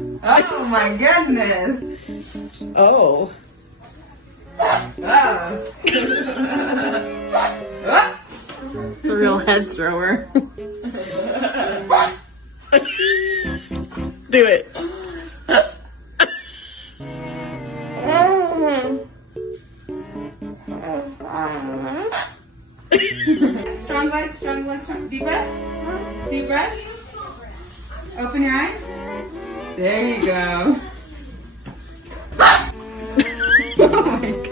Oh my goodness. Oh. Oh. It's a real head thrower. Do it. Strong legs, strong legs, strong. Deep breath. Deep breath. Open your eyes. There you go. Oh my God.